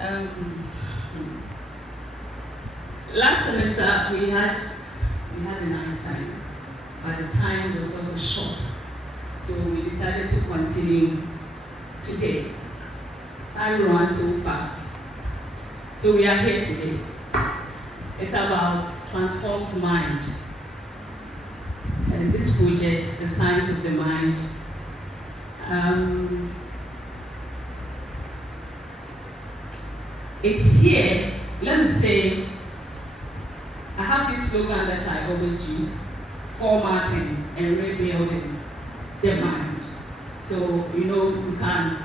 Um, Last semester we had a nice time, but the time was also short, so we decided to continue today. Time runs so fast, so we are here today. It's about transformed mind, and this project, the science of the mind. It's here. Let me say, I have this slogan that I always use: formatting and rebuilding the mind. So you can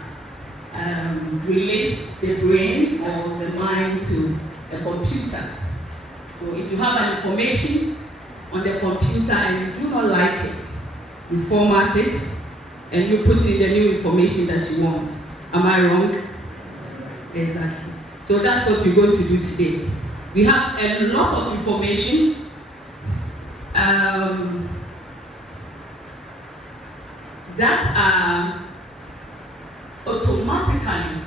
relate the brain or the mind to a computer. So if you have an information on the computer and you do not like it, you format it and you put in the new information that you want. Am I wrong? Exactly. So that's what we're going to do today. We have a lot of information. That are automatically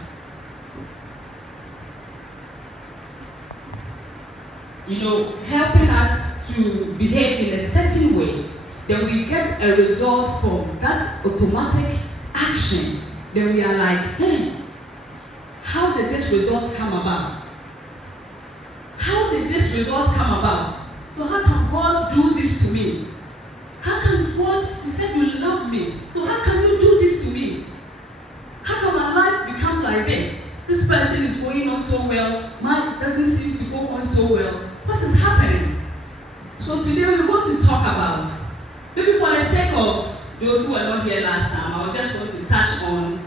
helping us to behave in a certain way. Then we get a result from that automatic action. Then we are like, hey, how did this result come about? How did this result come about? So how can God do this to me? How can God, you said you love me, so how can you do this to me? How can my life become like this? This person is going on so well, mine doesn't seem to go on so well. What is happening? So today we're going to talk about, maybe for the sake of those who were not here last time, I just want to touch on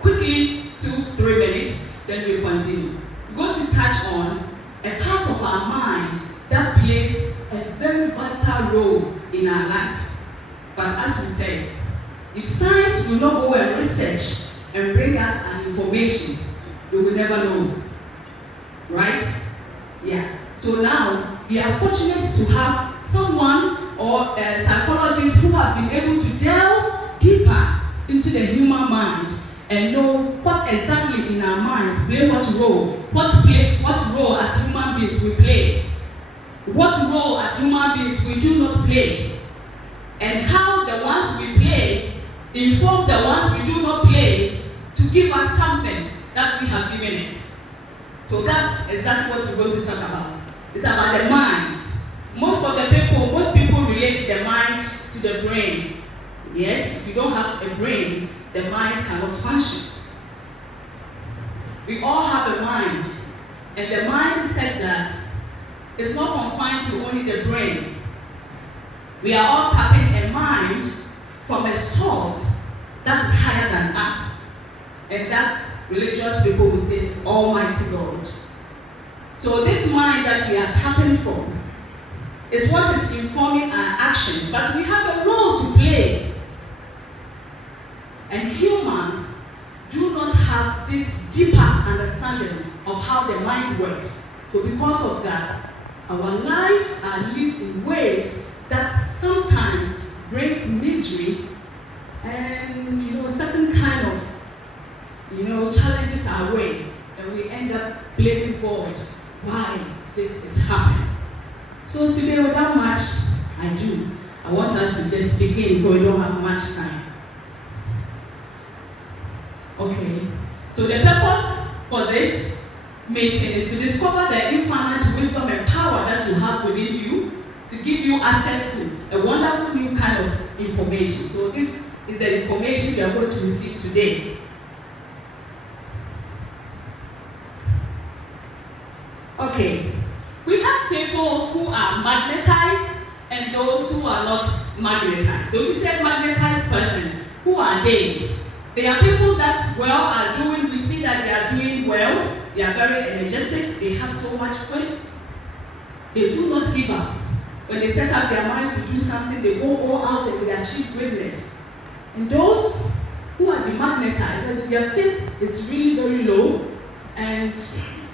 quickly 2-3 minutes, then we'll continue. We're going to touch on a part of our mind that plays a very vital role in our life. But as we said, if science will not go and research and bring us an information, we will never know. Right? Yeah. So now, we are fortunate to have someone or a psychologist who have been able to delve deeper into the human mind and know what exactly in our minds play what role, what role as human beings we play, what role as human beings we do not play, and how the ones we play inform the ones we do not play to give us something that we have given it. So that's exactly what we're going to talk about. It's about the mind. Most people relate the mind to the brain. Yes, if you don't have a brain, the mind cannot function. We all have a mind, and the mind said that it's not confined to only the brain. We are all tapping a mind from a source that is higher than us, and that religious people will say Almighty God. So this mind that we are tapping from is what is informing our actions, but we have a role to play. And humans do not have this deeper understanding of how the mind works. So because of that, our lives are lived in ways that sometimes brings misery and certain kind of challenges our way, and we end up blaming God why this is happening. So today, without much ado, I want us to just begin because we don't have much time. Okay, so the purpose for this meeting is to discover the infinite wisdom and power that you have within you to give you access to a wonderful new kind of information. So this is the information you are going to receive today. Okay, we have people who are magnetized and those who are not magnetized. So we say magnetized person, who are they? They are people that we see that they are doing well, they are very energetic, they have so much faith, they do not give up. When they set up their minds to do something, they go all out and they achieve greatness. And those who are demagnetized, their faith is really very low, and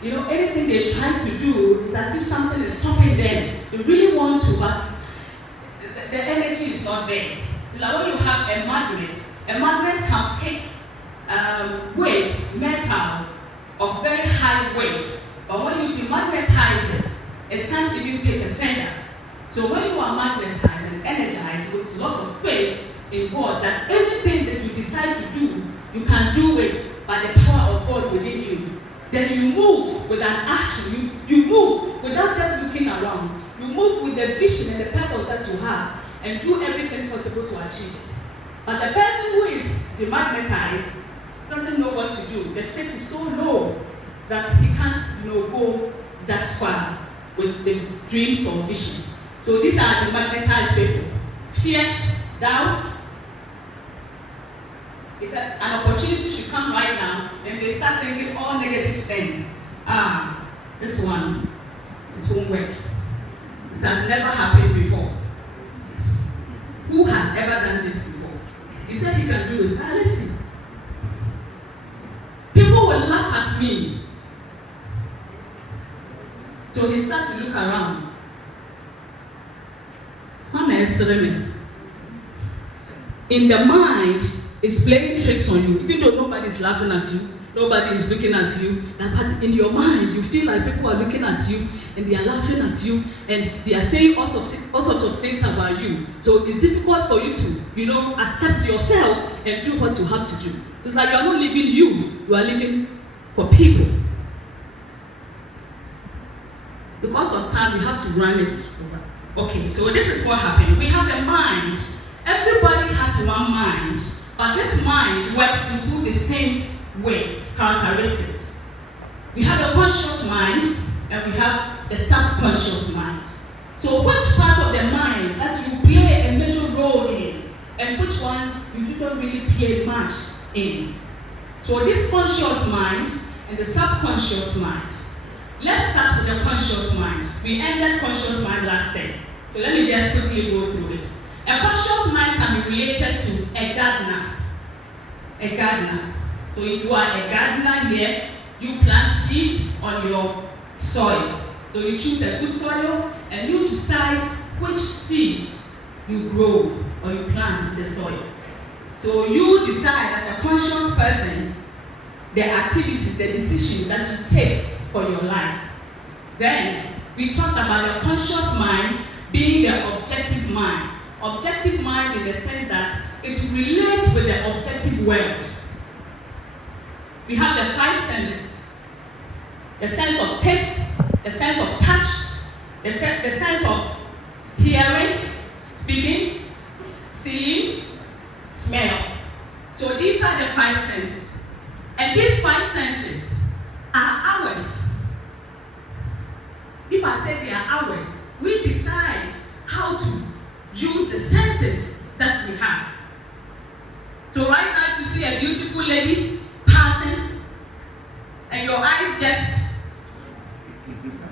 anything they try to do is as if something is stopping them. They really want to, but the energy is not there. Like when you have a magnet can pick weights, metals of very high high weight. But when you demagnetize it, it can't even pick a finger. So when you are magnetized and energized with a lot of faith in God, that anything that you decide to do, you can do it by the power of God within you. Then you move with an action. You move without just looking around. You move with the vision and the purpose that you have and do everything possible to achieve it. But the person who is demagnetized doesn't know what to do. The faith is so low that he can't go that far with the dreams or vision. So these are the magnetized people. Fear, doubt. If an opportunity should come right now, then they start thinking all negative things. This one, it won't work. It has never happened before. Who has ever done this before? He said he can do it. Listen. People will laugh at me. So he started to look around. In the mind, it's playing tricks on you. Even though nobody is laughing at you, nobody is looking at you, but in your mind, you feel like people are looking at you and they are laughing at you and they are saying all sorts of things about you. So it's difficult for you to, accept yourself and do what you have to do. It's like you are not living you are living for people. Because of time, we have to run it over. Okay, so this is what happened. We have a mind. Everybody has one mind, but this mind works in two distinct ways, characteristics. We have a conscious mind and we have a subconscious mind. So which part of the mind that you play a major role in and which one you don't really play much in? So this conscious mind and the subconscious mind. Let's start with the conscious mind. We ended conscious mind last time. So let me just quickly go through it. A conscious mind can be related to a gardener. A gardener. So if you are a gardener here, you plant seeds on your soil. So you choose a good soil and you decide which seed you grow or you plant in the soil. So you decide as a conscious person the activities, the decisions that you take for your life. Then we talked about the conscious mind being the objective mind. Objective mind in the sense that it relates with the objective world. We have the five senses. The sense of taste, the sense of touch, the sense of hearing, speaking, seeing, smell. So these are the five senses. And these five senses are ours. If I say they are ours, we decide how to use the senses that we have. So right now, if you see a beautiful lady passing, and your eyes just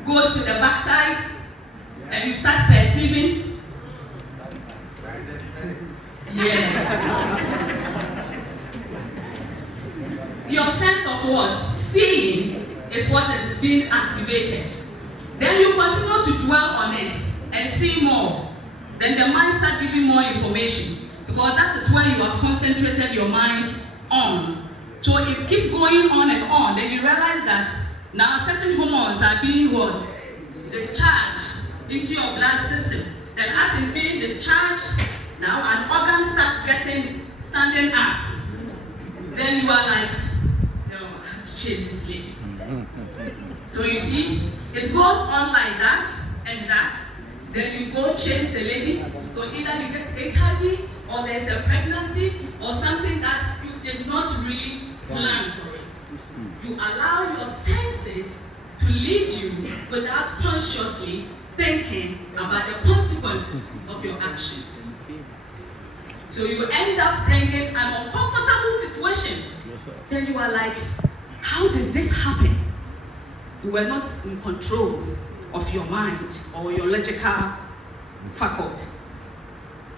goes to the backside, and you start perceiving. Yeah. Your sense of what? Seeing is what is being activated. Then you continue to dwell on it and see more. Then the mind starts giving more information because that is where you have concentrated your mind on. So it keeps going on and on. Then you realize that now certain hormones are being what? Discharged into your blood system. Then as it's being discharged, now an organ starts standing up. Then you are like, no, I have to chase this lady. So you see, it goes on like that and that. Then you go chase the lady. So either you get HIV or there's a pregnancy or something that you did not really plan for it. You allow your senses to lead you without consciously thinking about the consequences of your actions. So you end up bringing an uncomfortable situation. Then you are like, how did this happen? You were not in control of your mind or your logical faculty.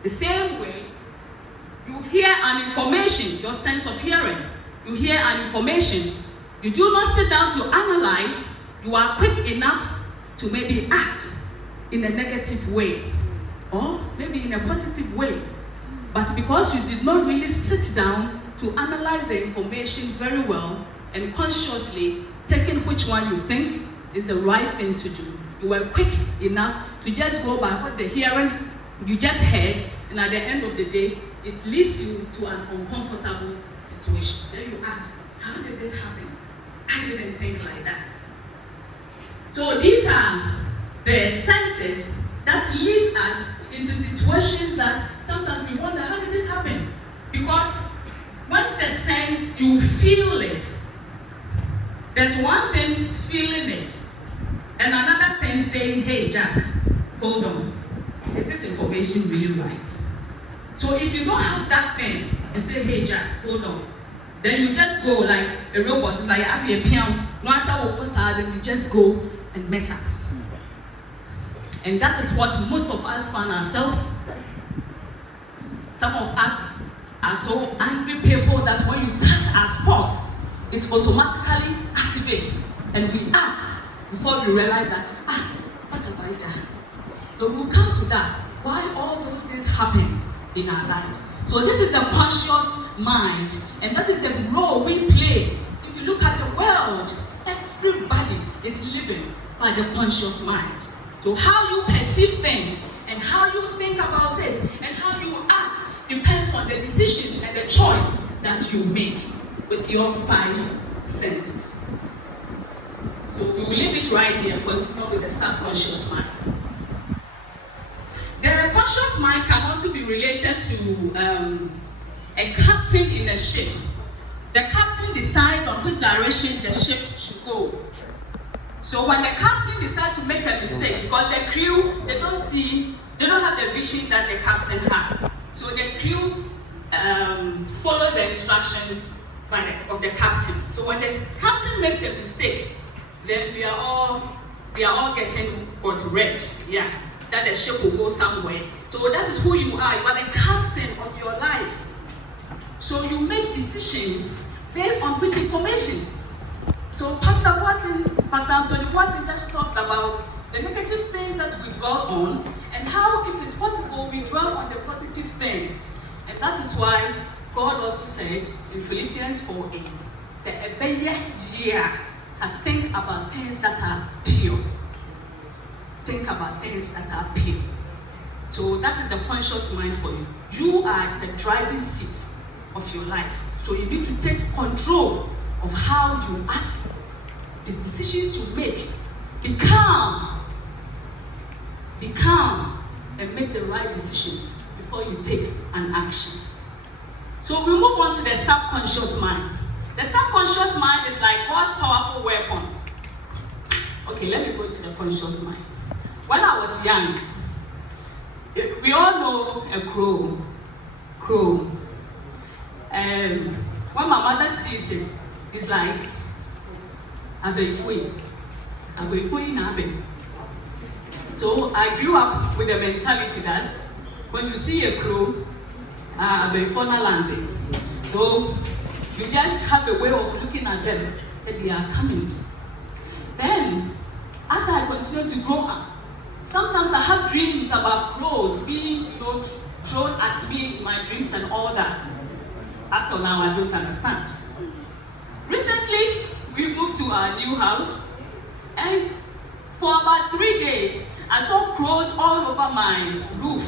The same way, you hear an information, your sense of hearing. You hear an information. You do not sit down to analyze. You are quick enough to maybe act in a negative way or maybe in a positive way. But because you did not really sit down to analyze the information very well and consciously taken which one you think is the right thing to do. You were quick enough to just go by what the hearing you just heard, and at the end of the day, it leads you to an uncomfortable situation. Then you ask, how did this happen? I didn't think like that. So these are the senses that leads us into situations that sometimes we wonder, how did this happen? Because when the sense, you feel it, there's one thing feeling it, and another thing saying, hey Jack, hold on, is this information really right? So if you don't have that thing, you say, hey Jack, hold on. Then you just go like a robot, it's like as a piano, no answer will cause her, then you just go and mess up. And that is what most of us find ourselves. Some of us are so angry people that when you touch our spot, it automatically activates and we act before we realize that, what have I done? So we'll come to that, why all those things happen in our lives. So this is the conscious mind, and that is the role we play. If you look at the world, everybody is living by the conscious mind. So how you perceive things and how you think about it and how you act depends on the decisions and the choice that you make with your 5 senses. So we will leave it right here and continue with the subconscious mind. The conscious mind can also be related to a captain in a ship. The captain decides on which direction the ship should go. So when the captain decides to make a mistake, because the crew, they don't have the vision that the captain has. So the crew follows the instruction of the captain. So when the captain makes a mistake, then we are all getting what red, yeah, that the ship will go somewhere. So that is who you are. You are the captain of your life. So you make decisions based on which information. So Pastor Anthony Watson just talked about the negative things that we dwell on and how, if it's possible, we dwell on the positive things. And that is why God also said in Philippians 4:8, say, a better year and think about things that are pure. Think about things that are pure. So that is the conscious mind for you. You are the driving seat of your life. So you need to take control of how you act, the decisions you make. Be calm, and make the right decisions before you take an action. So we move on to the subconscious mind. The subconscious mind is like God's powerful weapon. Okay, let me go to the conscious mind. When I was young, we all know a crow. When my mother sees it, it's like, so I grew up with the mentality that when you see a crow, landing. So you just have a way of looking at them, that they are coming. Then, as I continue to grow up, sometimes I have dreams about crows being, thrown at me in my dreams and all that. Up till now, I don't understand. Recently, we moved to our new house, and for about 3 days, I saw crows all over my roof.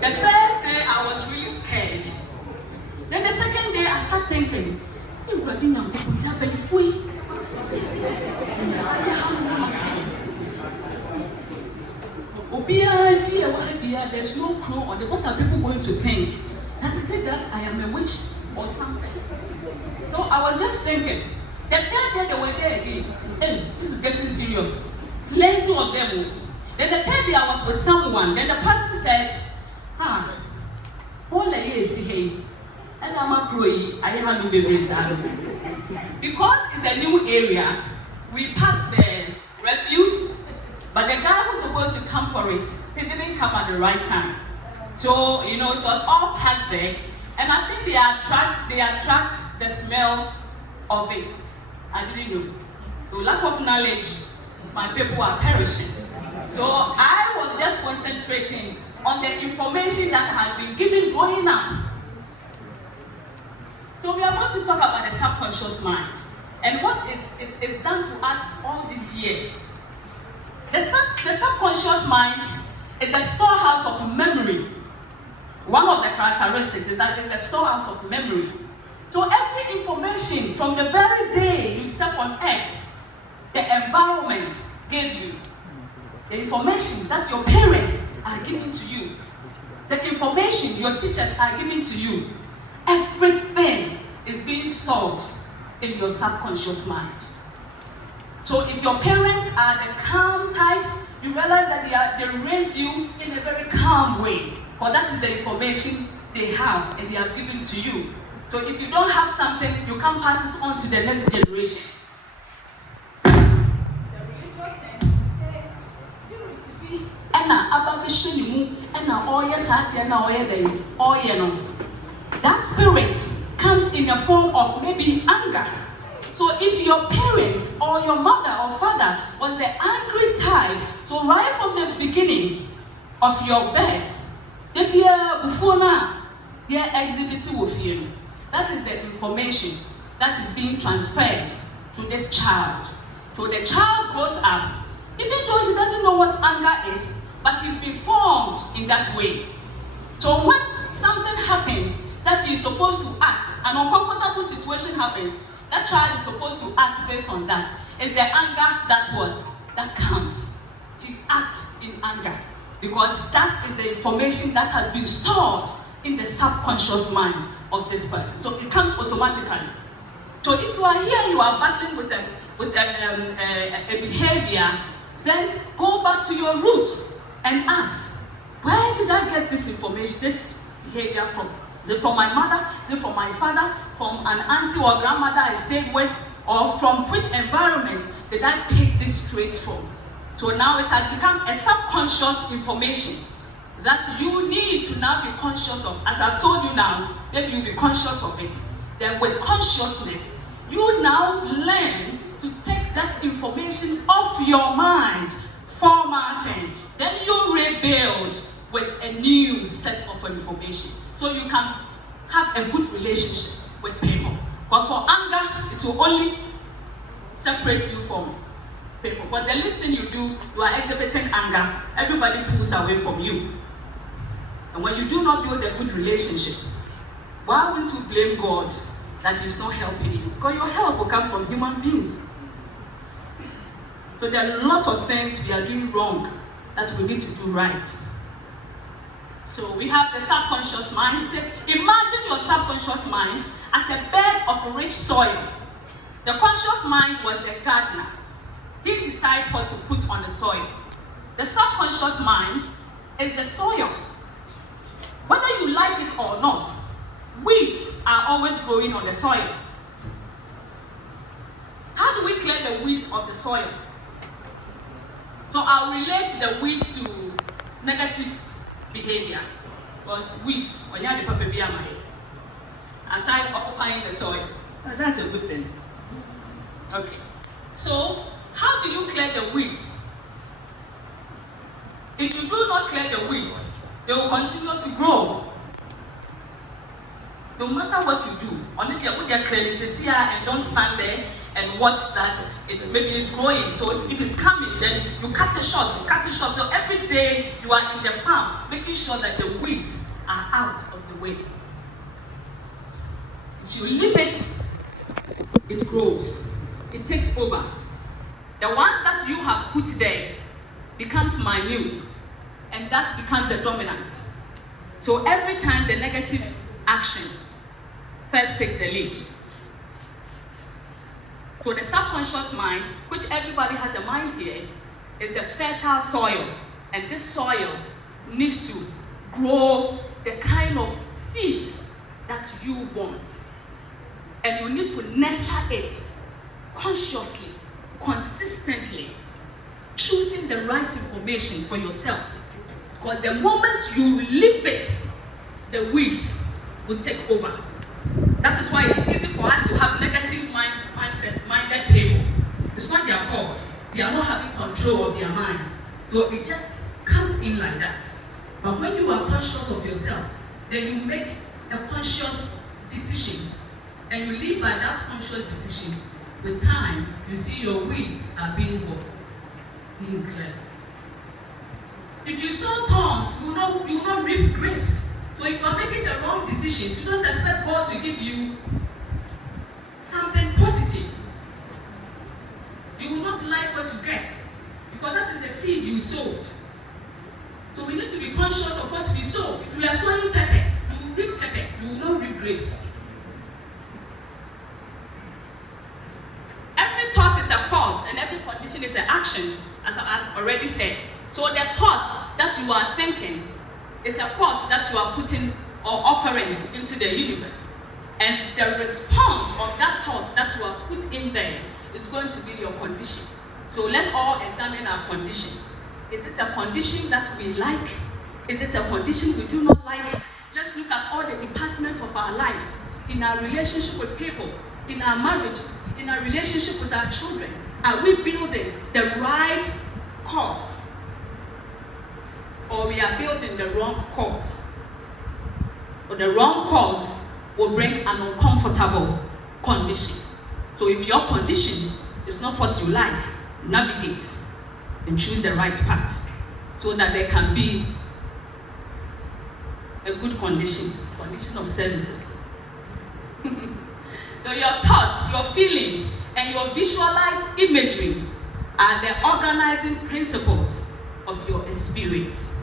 The first day, I was really scared. Then the second day, I started thinking, there's no crow on the, what are people going to think? That is it that I am a witch or something? So I was just thinking, the third day they were there again. Hey, this is getting serious. Plenty of them. Then the third day I was with someone. Then the person said, all I hear is hey, and I'm a crow. I have no babies. Because it's a new area, we packed the refuse, but the guy who was supposed to come for it, he didn't come at the right time. So, it was all packed there, and I think they attract the smell of it. I didn't know. So lack of knowledge, my people are perishing. So I was just concentrating on the information that had been given growing up. So we are going to talk about the subconscious mind. And what it's done to us all these years. The subconscious mind is the storehouse of memory. One of the characteristics is that it's the storehouse of memory. So every information from the very day you step on earth, the environment gave you, the information that your parents are giving to you, the information your teachers are giving to you, everything is being stored in your subconscious mind. So if your parents are the calm type, you realize that they raise you in a very calm way. Because that is the information they have and they have given to you. So if you don't have something, you can't pass it on to the next generation. The religious sense, you say, spirit be, ena ababishinimu, ena oye sati, ena oye dey, oye no. That spirit comes in the form of maybe anger. So if your parents or your mother or father was the angry type, so right from the beginning of your birth, they be before now, they are exhibiting with you. That is the information that is being transferred to this child. So the child grows up, even though she doesn't know what anger is, but he's been formed in that way. So when something happens that he is supposed to act, an uncomfortable situation happens, that child is supposed to act based on that. It's the anger that comes to act in anger. Because that is the information that has been stored in the subconscious mind of this person. So it comes automatically. So if you are here, you are battling with a behavior, then go back to your roots and ask, where did I get this information, this behavior from? Is it from my mother? Is it from my father? From an auntie or grandmother I stayed with? Or from which environment did I pick this trait from? So now it has become a subconscious information that you need to now be conscious of. As I've told you now, then you'll be conscious of it. Then with consciousness, you now learn to take that information off your mind, formatting. Then you rebuild with a new set of information. So you can have a good relationship with people. But for anger, it will only separate you from people. But the least thing you do, you are exhibiting anger. Everybody pulls away from you. And when you do not build a good relationship, why wouldn't you blame God that He's not helping you? Because your help will come from human beings. So there are a lot of things we are doing wrong that we need to do right. So we have the subconscious mind. He said, imagine your subconscious mind as a bed of rich soil. The conscious mind was the gardener. He decided what to put on the soil. The subconscious mind is the soil. Whether you like it or not, weeds are always growing on the soil. How do we clear the weeds of the soil? So I'll relate the weeds to negative behavior. Because weeds, when you have the paper behind my head, aside occupying the soil, that's a good thing. Okay. So, how do you clear the weeds? If you do not clear the weeds, they will continue to grow. No matter what you do, only they put their clearly here and don't stand there and watch that maybe it's growing. So if it's coming, then you cut it short, So every day you are in the farm, making sure that the weeds are out of the way. If you leave it, it grows. It takes over. The ones that you have put there becomes minute, and that becomes the dominant. So every time the negative action first takes the lead. So the subconscious mind, which everybody has a mind here, is the fertile soil. And this soil needs to grow the kind of seeds that you want. And you need to nurture it consciously, consistently, choosing the right information for yourself. Because the moment you leave it, the weeds will take over. That is why it's easy for us to have negative minded people. It's not their fault. They are not having control of their minds. So it just comes in like that. But when you are conscious of yourself, then you make a conscious decision. And you live by that conscious decision. with time, you see your weeds are being what? Being cleared. If you sow thorns, you will not reap grapes. So if you are making the wrong decisions, you don't expect God to give you something positive. You will not like what you get, because that is the seed you sowed. So we need to be conscious of what we sow. If we are sowing pepper, you will reap pepper, you will not reap grapes. Every thought is a cause, and every condition is an action, as I've already said. So the thought that you are thinking is a cause that you are putting or offering into the universe. And the response of that thought that you have put in there is going to be your condition. So let's all examine our condition. Is it a condition that we like? Is it a condition we do not like? Let's look at all the departments of our lives, in our relationship with people, in our marriages, in our relationship with our children. Are we building the right course? Or we are building the wrong course? Or the wrong course will bring an uncomfortable condition. So if your condition is not what you like, navigate and choose the right path so that there can be a good condition of services. So your thoughts, your feelings, and your visualized imagery are the organizing principles of your experience.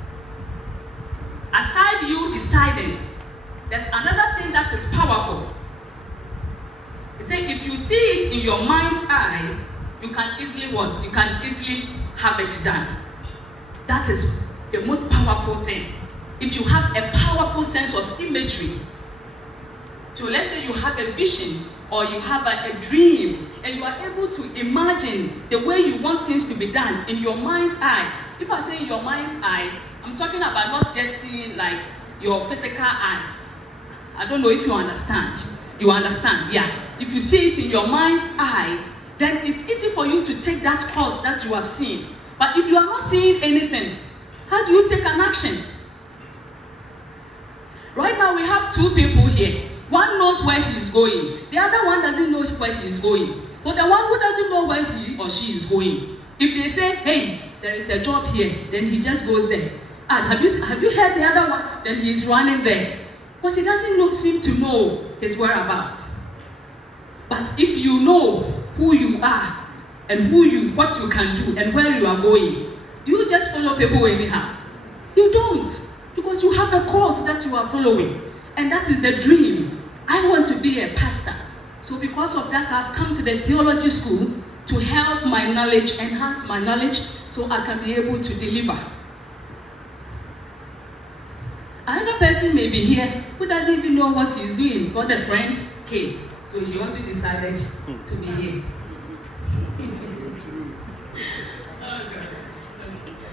Aside you deciding, there's another thing that is powerful. It says if you see it in your mind's eye, you can easily what? You can easily have it done. That is the most powerful thing. If you have a powerful sense of imagery, so let's say you have a vision or you have a dream and you are able to imagine the way you want things to be done in your mind's eye. If I say in your mind's eye, I'm talking about not just seeing like your physical eyes. I don't know if you understand. You understand? Yeah. If you see it in your mind's eye, then it's easy for you to take that course that you have seen. But if you are not seeing anything, how do you take an action? Right now we have two people here. One knows where she is going. The other one doesn't know where she is going. But the one who doesn't know where he or she is going, if they say, hey, there is a job here, then he just goes there. And have you heard the other one? Then he is running there. But he doesn't seem to know his whereabouts. But if you know who you are and what you can do and where you are going, do you just follow people anyhow? You don't, because you have a course that you are following, and that is the dream. I want to be a pastor. So because of that, I've come to the theology school to help my knowledge, enhance my knowledge, so I can be able to deliver. Another person may be here who doesn't even know what he is doing, but a friend came. So she also decided to be here.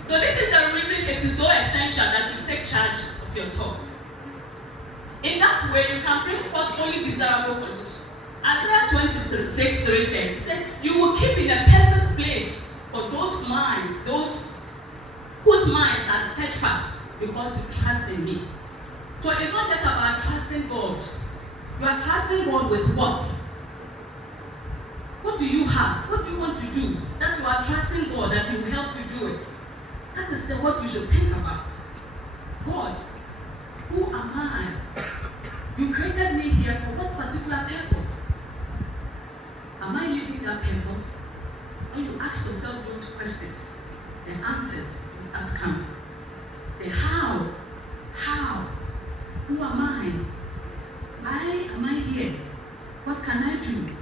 So this is the reason it is so essential that you take charge of your thoughts. In that way, you can bring forth only desirable conditions. Isaiah 26:3 says, he said, you will keep in a perfect place for those minds, those whose minds are steadfast, because you trust in me. So it's not just about trusting God. You are trusting God with what? What do you have? What do you want to do? That you are trusting God that He will help you do it. That is what you should think about. God, who am I? You created me here for what particular purpose? Am I living that purpose? When you ask yourself those questions, the answers will start coming. The how, who am I? Why am I here? What can I do?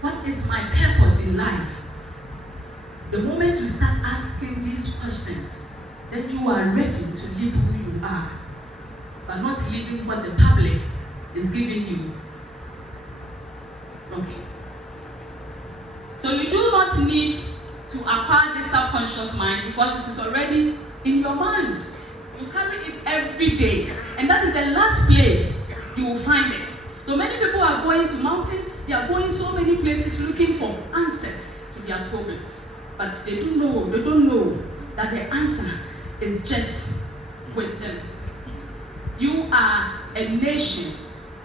What is my purpose in life? The moment you start asking these questions, then you are ready to live who you are, but not living what the public is giving you. Okay. So you do not need to acquire this subconscious mind because it is already in your mind. You carry it every day, and that is the last place you will find it. So many people are going to mountains, they are going so many places looking for answers to their problems. But they don't know that the answer is just with them. You are a nation,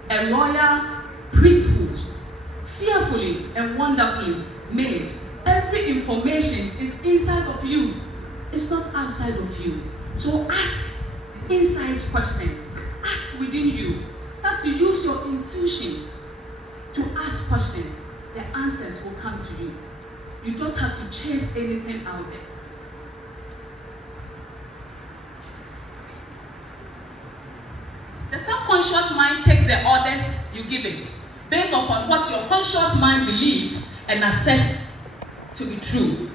a royal priesthood, fearfully and wonderfully made. Every information is inside of you. It's not outside of you. So ask inside questions. Ask within you. Start to use your intuition to ask questions. The answers will come to you. You don't have to chase anything out there. The subconscious mind takes the orders you give it based upon what your conscious mind believes and accepts to be true.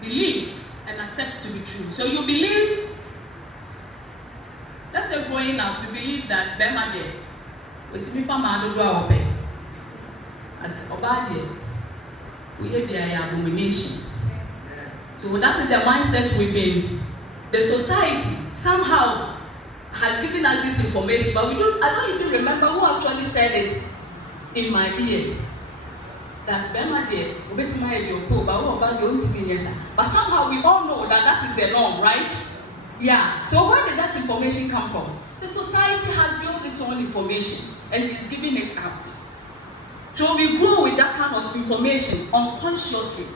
Believes and accepts to be true. So you believe, let's say growing up, you believe that Bemade, with me from Adobe, at Obadiah, we have the abomination. So that is the mindset we've been. The society somehow has given us this information, but I don't even remember who actually said it in my ears. That Bemade, but somehow we all know that that is the norm, right? Yeah. So where did that information come from? The society has built its own information and is giving it out. So we grow with that kind of information unconsciously.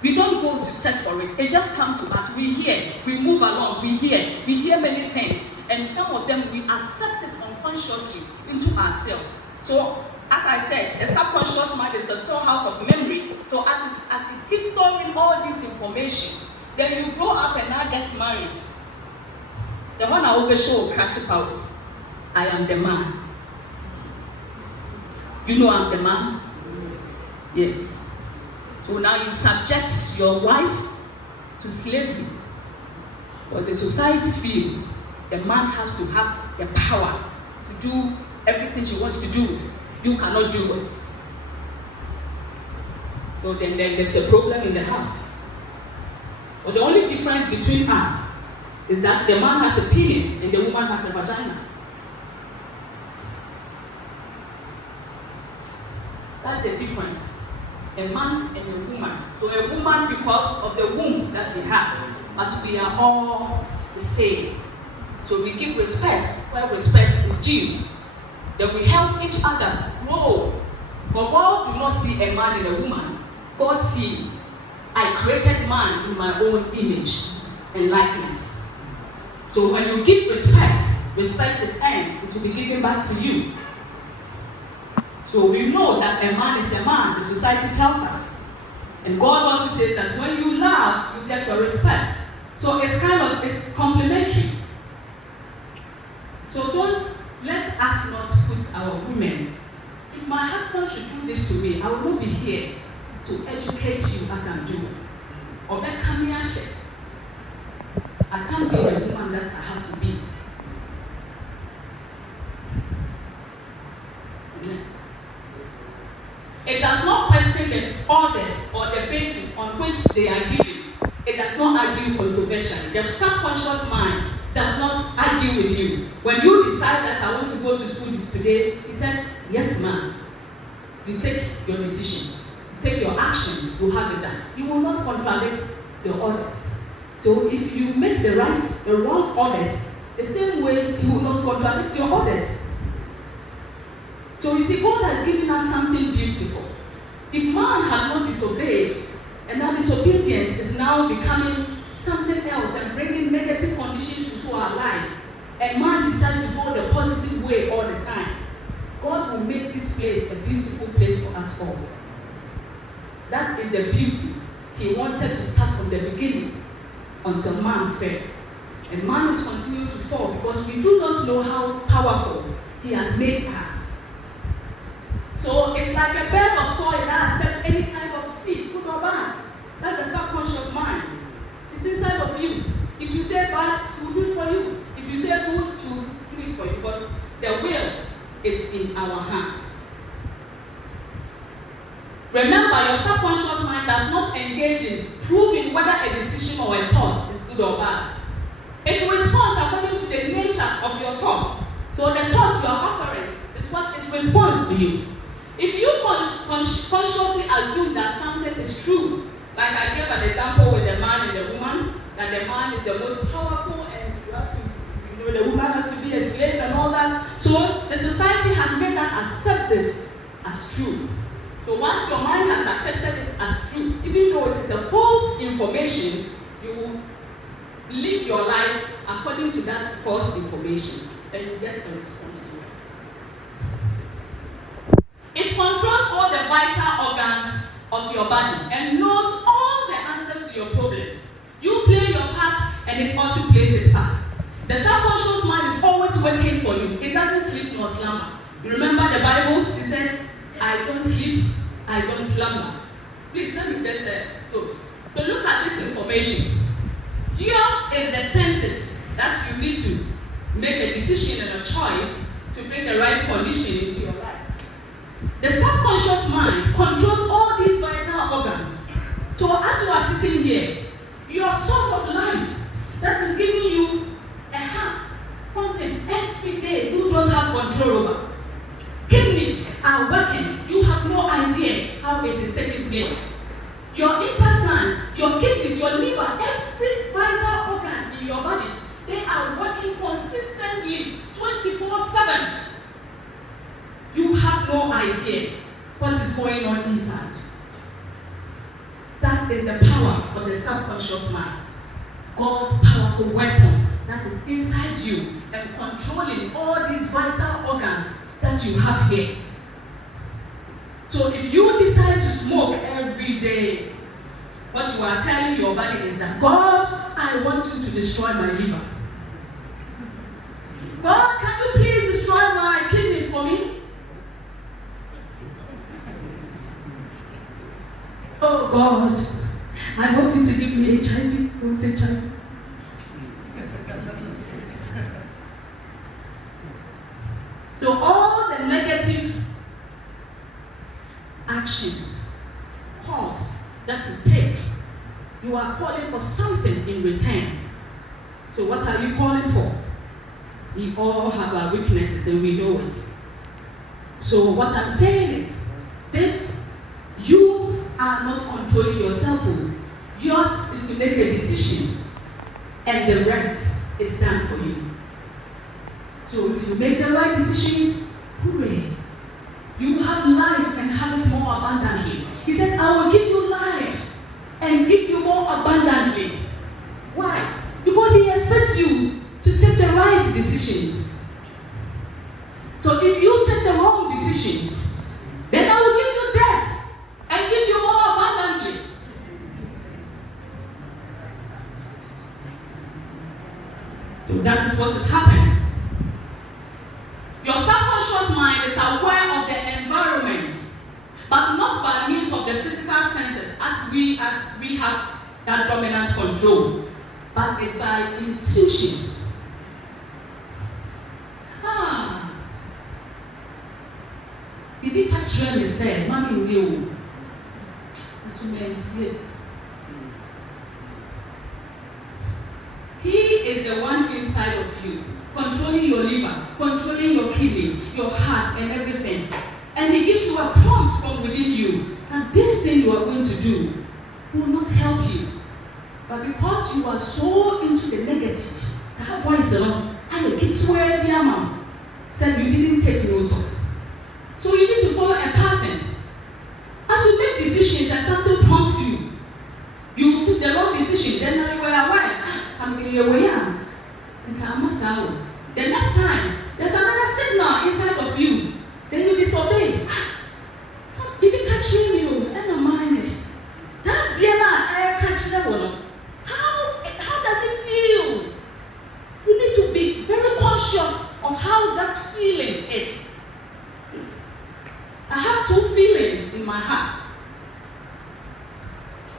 We don't go to search for it. It just comes to us. We hear, we move along, we hear many things. And some of them we accept it unconsciously into ourselves. So as I said, the subconscious mind is the storehouse of memory. So as it keeps storing all this information, then you grow up and now get married. The one I always show practical powers. I am the man. You know I'm the man? Yes. So now you subject your wife to slavery. But the society feels the man has to have the power to do everything she wants to do. You cannot do it. So then there's a problem in the house. But the only difference between us is that the man has a penis and the woman has a vagina. That's the difference. A man and a woman. So a woman because of the womb that she has, but we are all the same. So we give respect where respect is due. Then we help each other grow. For God do not see a man in a woman. God see, I created man in my own image and likeness. So when you give respect, respect is earned. It will be given back to you. So we know that a man is a man, the society tells us. And God also says that when you love, you get your respect. So it's complementary. So don't let us not put our women. If my husband should do this to me, I will not be here to educate you as I'm doing. Or I can't be the woman that I have to be. Yes. It does not question the orders or the basis on which they are given. It does not argue controversially. The subconscious mind does not argue with you. When you decide that I want to go to school today, he said, yes, ma'am. You take your decision. You take your action. You have it done. You will not contradict the orders. So if you make the wrong orders, the same way you will not contradict your orders. So you see, God has given us something beautiful. If man had not disobeyed, and that disobedience is now becoming something else and bringing negative conditions into our life, and man decides to go the positive way all the time, God will make this place a beautiful place for us all. That is the beauty. He wanted to start from the beginning until man fell. And man is continuing to fall because we do not know how powerful he has made us. So it's like a bed of soil that accepts any kind of seed, good or bad. That's the subconscious mind. It's inside of you. If you say bad, he will do it for you. If you say good, he will do it for you because the will is in our hands. Remember, your subconscious mind does not engage in proving whether a decision or a thought is good or bad. It responds according to the nature of your thoughts. So the thoughts you are offering is what it responds to you. If you consciously assume that something is true, like I gave an example with the man and the woman, that the man is the most powerful and you have to, the woman has to be a slave and all that. So the society has made us accept this. as true. So once your mind has accepted it as true, even though it is a false information, you will live your life according to that false information, and you get a response to it. It controls all the vital organs of your body and knows all the answers to your problems. You play your part and it also plays its part. The subconscious mind is always working for you. It doesn't sleep nor slumber. You remember the Bible? He said, I don't sleep, I don't slumber. Please let me just look. So look at this information. Yours is the senses that you need to make a decision and a choice to bring the right condition into your life. The subconscious mind controls all these vital organs. So as you are sitting here, your source of life that is giving you a heart pumping every day, you don't have control over. Kidneys are working. You have no idea how it is taking place. Your intestines, your kidneys, your liver, every vital organ in your body, they are working consistently 24/7. You have no idea what is going on inside. That is the power of the subconscious mind. God's powerful weapon that is inside you and controlling all these vital organs that you have here. So if you decide to smoke every day, what you are telling your body is that, God, I want you to destroy my liver. God, can you please destroy my kidneys for me? Oh God, I want you to give me HIV. I want HIV. So all the negative actions, calls that you take, you are calling for something in return. So what are you calling for? We all have our weaknesses and we know it. So what I'm saying is, this, you are not controlling yourself. Yours is to make a decision and the rest is done for you. So if you make the right decisions, hooray. You have life and have it more abundantly. He says, I will give you life and give you more abundantly. Why? Because he expects you to take the right decisions. So if you take the wrong decisions, then I will give you death and give you more abundantly. So that is what is happening. Your subconscious mind is aware of the environment, but not by means of the physical senses as we have that dominant control, but by intuition. Bibi catch me say, Mommy will. He is the one inside of you, controlling your liver, controlling your kidneys, your heart, and everything. And he gives you a prompt from within you. And this thing you are going to do will not help you. But because you are so into the negative, that voice alone, and you swear the mom said you didn't take note of. So you need to follow a pattern. As you make decisions and something prompts you, you took the wrong decision, then now you were aware. I'm in your way. The next time, there's another signal inside of you. Then you disobey. Some people catching you, and I'm minded. That Diana, catch that one. How does it feel? You need to be very conscious of how that feeling is. I have two feelings in my heart.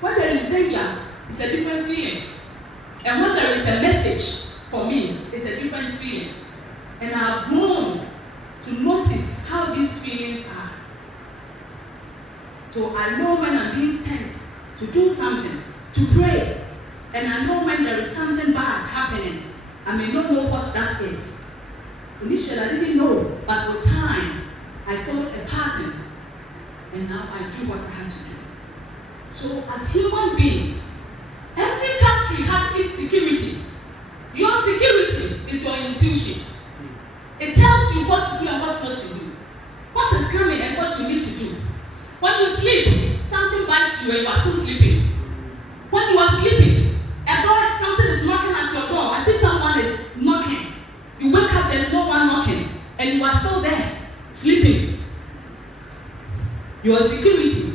When there is danger, it's a different feeling. And when there is a message, for me, it's a different feeling. And I've grown to notice how these feelings are. So I know when I'm being sent to do something, to pray. And I know when there is something bad happening. I may not know what that is. Initially, I didn't know. But with time, I followed a pattern. And now I do what I have to do. So as human beings, every country has its security. Your security is your intuition. It tells you what to do and what not to do. What is coming and what you need when you are still sleeping. When you are sleeping, a door, something is knocking at your door. I see someone is knocking. You wake up, there's no one knocking, and you are still there, sleeping. Your security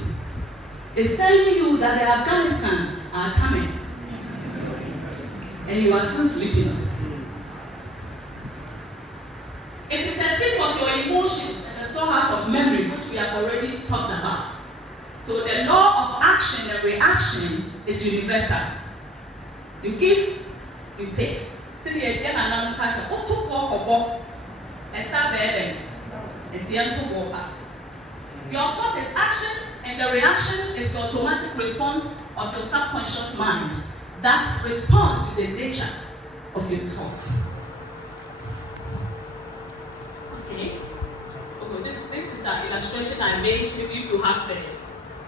is telling you that the Afghanistans are coming, and you are still sleeping. It is a state of your emotions and a storehouse of memory, which we have already talked about. So the law of action and reaction is universal. You give, you take. Till the end, I'm going to what took walk or walk, and start there, and the end to walk. Your thought is action, and the reaction is the automatic response of your subconscious mind that responds to the nature of your thought. Okay? Okay, this is an illustration I made. Maybe if you have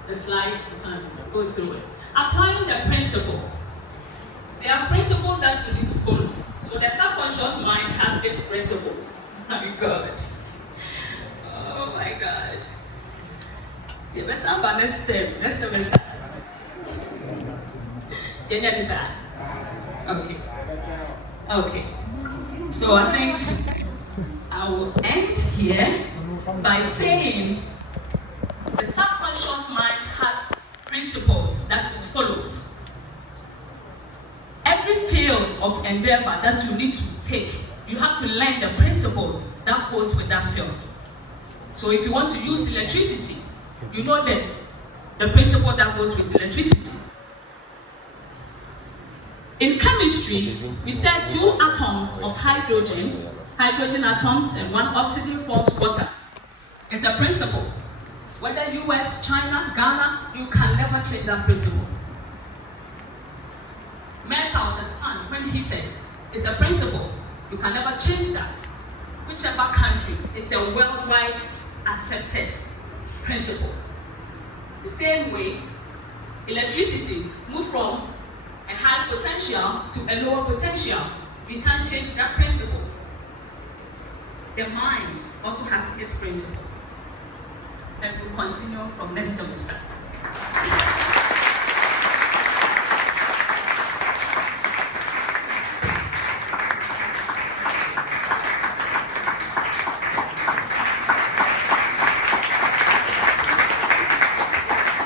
the slides, you can go through it. Applying the principle. There are principles that you need to follow. So the subconscious mind has its principles. My God. Oh my God. Yeah, let's have a next step. Next step is that. Okay. Okay. So I think I will end here by saying the subconscious mind has principles that it follows. Every field of endeavor that you need to take, you have to learn the principles that goes with that field. So if you want to use electricity, you know the principle that goes with electricity. In chemistry, we said 2 atoms of hydrogen atoms and 1 oxygen forms water. It's a principle. Whether US, China, Ghana, you can never change that principle. Metals expand when heated. It's a principle. You can never change that. Whichever country, it's a worldwide accepted principle. The same way, electricity moved from a high potential to a lower potential. We can't change that principle. The mind also has its principle. And we'll continue from next semester.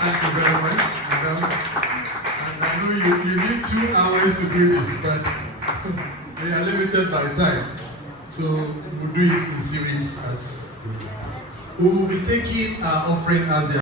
Thank you very much, madam. And I know you need 2 hours to do this, but we are limited by time. So we'll do it in series as we will be taking our offering as the